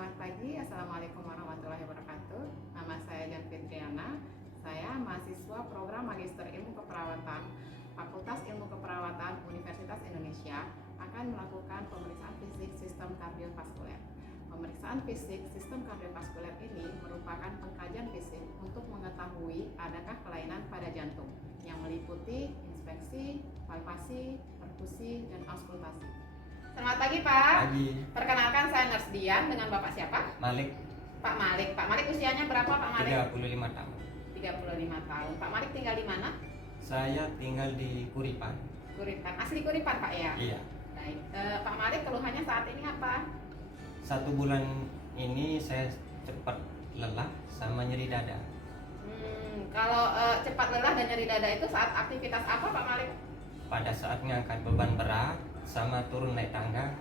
Selamat pagi, Assalamualaikum warahmatullahi wabarakatuh. Nama saya Jan Fitriana. Saya mahasiswa program Magister Ilmu Keperawatan Fakultas Ilmu Keperawatan Universitas Indonesia akan melakukan pemeriksaan fisik sistem kardiovaskuler. Pemeriksaan fisik sistem kardiovaskuler ini merupakan pengkajian fisik untuk mengetahui adakah kelainan pada jantung yang meliputi inspeksi, palpasi, perkusi, dan auskultasi. Selamat pagi Pak. Pagi. Perkenalkan saya Nurse Dian dengan Bapak siapa? Malik. Pak Malik. Pak Malik usianya berapa Pak Malik? 35 tahun. 35 tahun. Pak Malik tinggal di mana? Saya tinggal di Kuripan. Kuripan. Asli Kuripan Pak ya? Iya. Baik. Pak Malik keluhannya saat ini apa? 1 bulan ini saya cepat lelah sama nyeri dada. Kalau cepat lelah dan nyeri dada itu saat aktivitas apa Pak Malik? Pada saat ngangkat beban berat sama turun naik tangga,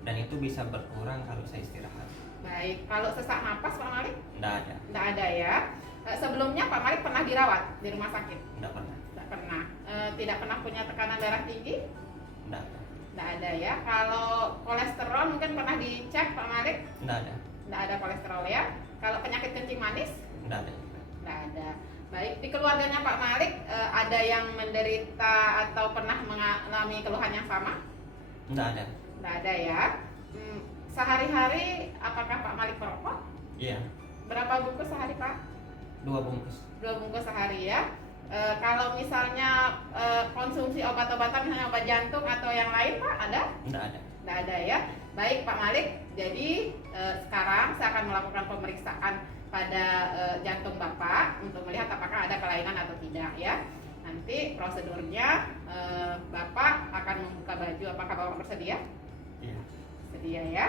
dan itu bisa berkurang kalau saya istirahat. Baik. Kalau sesak napas Pak Malik? Nggak ada. Nggak ada ya. Sebelumnya Pak Malik pernah dirawat di rumah sakit? Nggak pernah. Nggak pernah. Tidak pernah punya tekanan darah tinggi? Nggak ada. Nggak ada ya. Kalau kolesterol mungkin pernah dicek Pak Malik? Nggak ada. Nggak ada kolesterol ya. Kalau penyakit kencing manis? Nggak ada. Nggak ada. Baik, di keluarganya Pak Malik ada yang menderita atau pernah mengalami keluhan yang sama? Nggak ada. Nggak ada ya. Sehari-hari apakah Pak Malik merokok? Iya. Berapa bungkus sehari Pak? 2 bungkus. 2 bungkus sehari ya. Kalau misalnya konsumsi obat-obatan misalnya obat jantung atau yang lain Pak ada? Nggak ada. Nggak ada ya. Baik Pak Malik, jadi sekarang saya akan melakukan pemeriksaan pada jantung Bapak untuk melihat apakah ada kelainan atau tidak ya. Nanti prosedurnya Bapak akan membuka baju. Apakah Bapak bersedia? Iya. Sedia ya.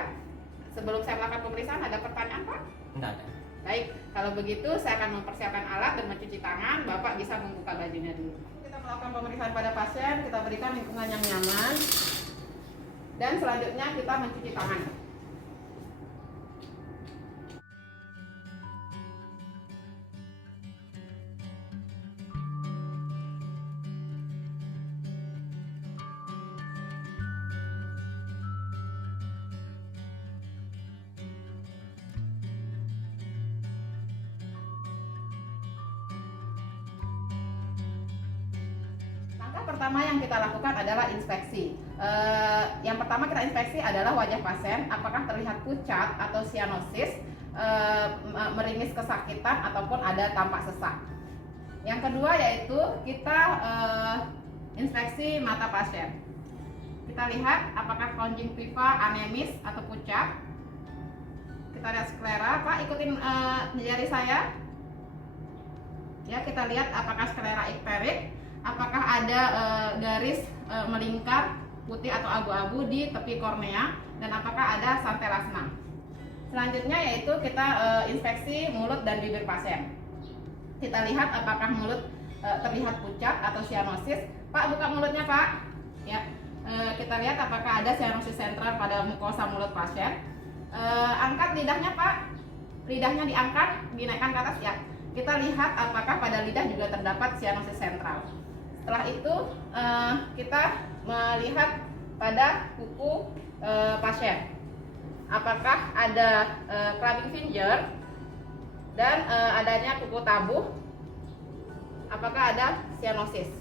Sebelum saya melakukan pemeriksaan ada pertanyaan Pak? Nggak ada. Baik, kalau begitu saya akan mempersiapkan alat dan mencuci tangan. Bapak bisa membuka bajunya dulu. Kita melakukan pemeriksaan pada pasien, kita berikan lingkungan yang nyaman. Dan selanjutnya kita mencuci tangan. Langkah pertama yang kita lakukan adalah inspeksi. Yang pertama kita inspeksi adalah wajah pasien, apakah terlihat pucat atau sianosis, meringis kesakitan ataupun ada tampak sesak. Yang kedua yaitu kita inspeksi mata pasien. Kita lihat apakah konjungtiva anemis atau pucat. Kita lihat sklera, Pak ikutin jari saya. Ya, kita lihat apakah sklera ikterik. Apakah ada garis melingkar putih atau abu-abu di tepi kornea, dan apakah ada santelasma. Selanjutnya yaitu kita inspeksi mulut dan bibir pasien. Kita lihat apakah mulut terlihat pucat atau sianosis. Pak buka mulutnya Pak. Ya, kita lihat apakah ada sianosis sentral pada mukosa mulut pasien. Angkat lidahnya Pak. Lidahnya diangkat, dinaikkan ke atas ya. Kita lihat apakah pada lidah juga terdapat sianosis sentral. Setelah itu kita melihat pada kuku pasien, apakah ada clubbing finger dan adanya kuku tabuh, apakah ada sianosis.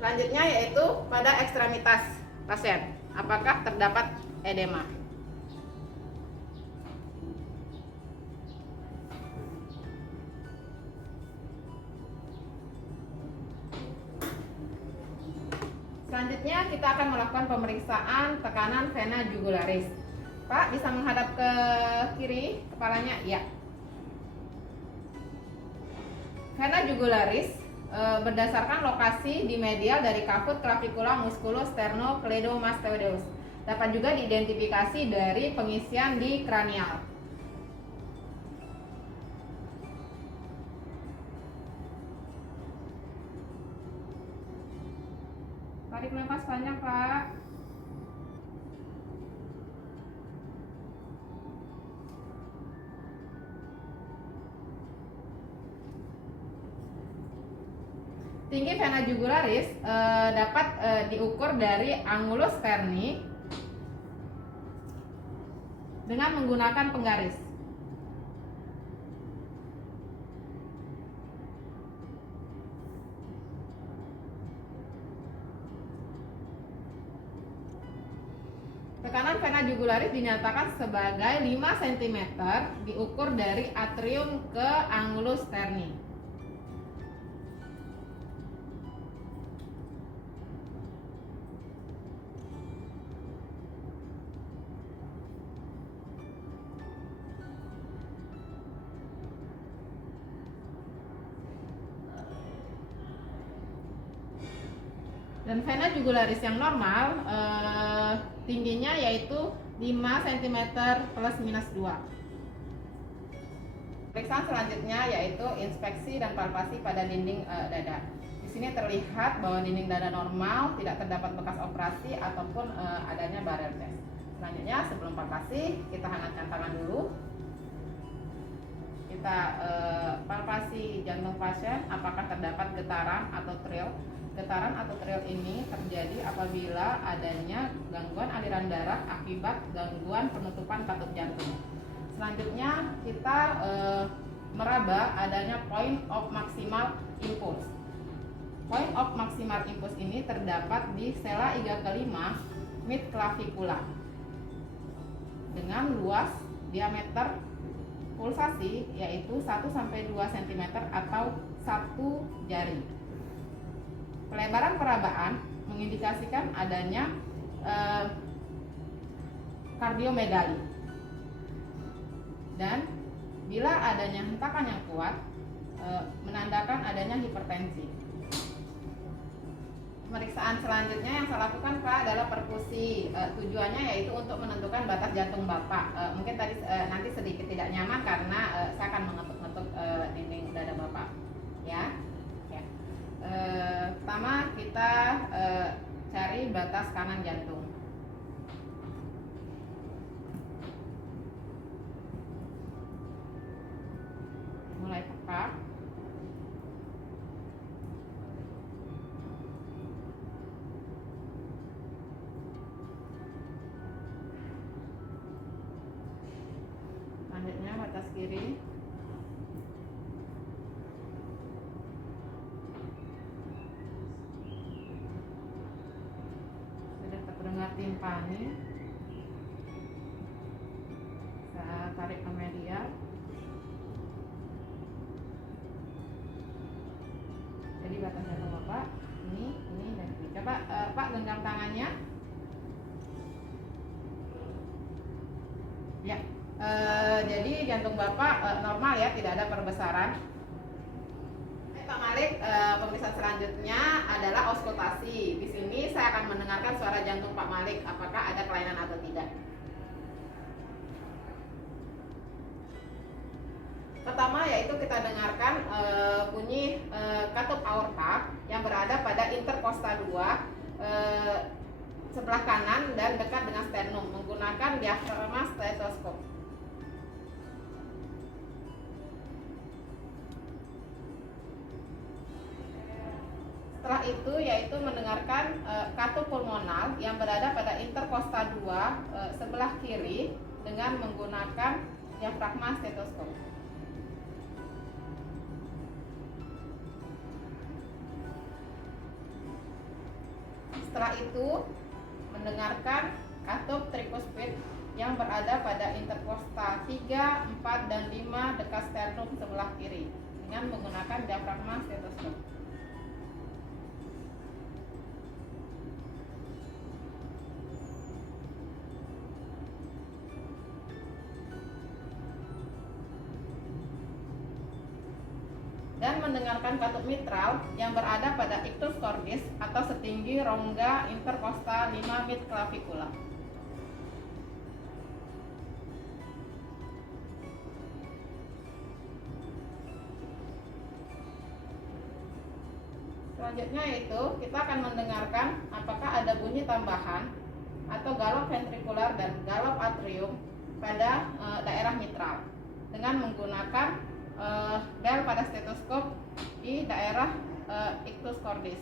Selanjutnya yaitu pada ekstremitas pasien, apakah terdapat edema. Selanjutnya kita akan melakukan pemeriksaan tekanan vena jugularis. Pak bisa menghadap ke kiri kepalanya, ya. Vena jugularis berdasarkan lokasi di medial dari kavut clavicula musculus sternocleidomastoideus. Dapat juga diidentifikasi dari pengisian di kranial. Tarik nafas panjang Pak. Tinggi vena jugularis dapat diukur dari angulus sterni dengan menggunakan penggaris. Tekanan vena jugularis dinyatakan sebagai 5 cm diukur dari atrium ke angulus sterni. Dan vena jugularis yang normal tingginya yaitu 5 cm plus minus 2. Pemeriksaan selanjutnya yaitu inspeksi dan palpasi pada dinding dada. Di sini terlihat bahwa dinding dada normal, tidak terdapat bekas operasi ataupun adanya barrel chest. Selanjutnya sebelum palpasi kita hangatkan tangan dulu. Kita palpasi jantung pasien apakah terdapat getaran atau trill. Getaran atau trill ini terjadi apabila adanya gangguan aliran darah akibat gangguan penutupan katup jantung. Selanjutnya kita meraba adanya point of maximal impulse. Point of maximal impulse ini terdapat di sela iga kelima mid clavicula dengan luas diameter pulsasi yaitu 1-2 cm atau 1 jari. Pelebaran perabaan mengindikasikan adanya kardiomegali. Dan bila adanya hentakan yang kuat menandakan adanya hipertensi. Pemeriksaan selanjutnya yang saya lakukan Pak adalah perkusi. Tujuannya yaitu untuk menentukan batas jantung Bapak. Mungkin tadi nanti sedikit tidak nyaman karena saya akan mengetuk-ngetuk dinding dada Bapak. Ya. Pertama kita cari batas kanan jantung. Mulai peka. Selanjutnya batas kiri. Dengar timpani, saya tarik ke medial. Jadi batas jantung Bapak ini dan ini. Coba Pak genggam tangannya. Ya, jadi jantung Bapak normal ya, tidak ada perbesaran. Pak Malik, pemeriksaan selanjutnya adalah auskultasi. Di sini saya akan mendengarkan suara jantung Pak Malik, apakah ada kelainan atau tidak. Pertama yaitu kita dengarkan bunyi katup aorta yang berada pada interkosta 2 sebelah kanan dan dekat dengan sternum menggunakan diafragma stetoskop. Setelah itu yaitu mendengarkan katup pulmonal yang berada pada interkosta 2 sebelah kiri dengan menggunakan diafragma stetoskop. Setelah itu mendengarkan katup tricuspid yang berada pada interkosta 3, 4, dan 5 dekat sternum sebelah kiri dengan menggunakan diafragma stetoskop. Dan mendengarkan katup mitral yang berada pada ictus cordis atau setinggi rongga interkosta 5 mid clavicula. Selanjutnya yaitu kita akan mendengarkan apakah ada bunyi tambahan atau galop ventrikular dan galop atrium pada daerah mitral dengan menggunakan bel pada stetoskop di daerah ictus cordis.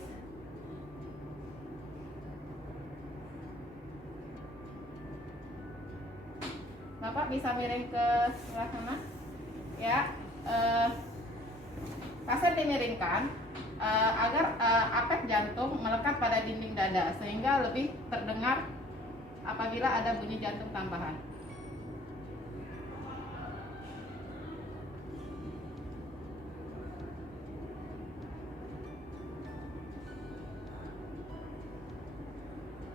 Bapak bisa miring ke sebelah sana. Ya, pasien dimiringkan agar apek jantung melekat pada dinding dada sehingga lebih terdengar apabila ada bunyi jantung tambahan.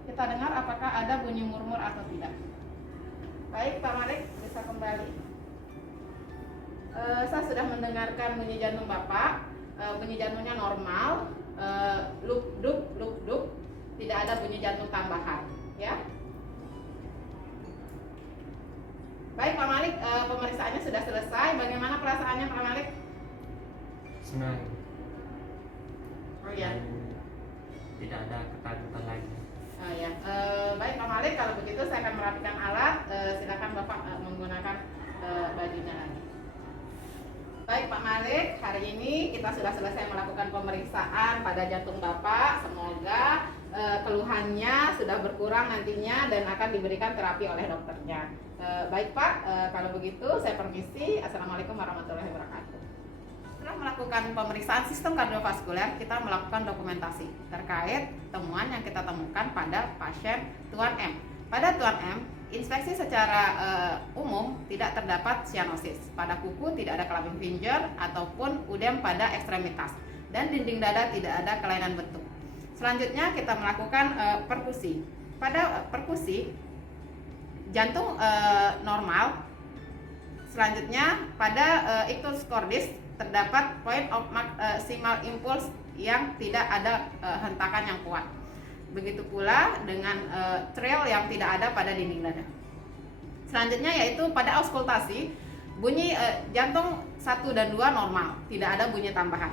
Kita dengar apakah ada bunyi murmur atau tidak. Baik, Pak Malik bisa kembali. Saya sudah mendengarkan bunyi jantung Bapak. Bunyi jantungnya normal, luk duk, tidak ada bunyi jantung tambahan, ya. Baik, Pak Malik, pemeriksaannya sudah selesai. Bagaimana perasaannya, Pak Malik? Senang. Oh ya. Tidak ada ketakutan lagi. Oh ya. Baik, Pak Malik, kalau begitu saya akan merapikan alat. Silakan Bapak menggunakan bajunya lagi. Baik, Pak Malik, hari ini kita sudah selesai melakukan pemeriksaan pada jantung Bapak. Semoga keluhannya sudah berkurang nantinya dan akan diberikan terapi oleh dokternya. Baik Pak, kalau begitu saya permisi. Assalamualaikum warahmatullahi wabarakatuh. Setelah melakukan pemeriksaan sistem kardiovaskuler, kita melakukan dokumentasi terkait temuan yang kita temukan pada pasien Tuan M. Pada Tuan M, inspeksi secara umum tidak terdapat sianosis. Pada kuku tidak ada clubbing finger ataupun udem pada ekstremitas, dan dinding dada tidak ada kelainan bentuk. Selanjutnya kita melakukan perkusi. Pada perkusi jantung normal. Selanjutnya pada ictus cordis terdapat point of maximal impulse yang tidak ada hentakan yang kuat. Begitu pula dengan trail yang tidak ada pada dinding dada. Selanjutnya yaitu pada auskultasi, bunyi jantung 1 dan 2 normal, tidak ada bunyi tambahan.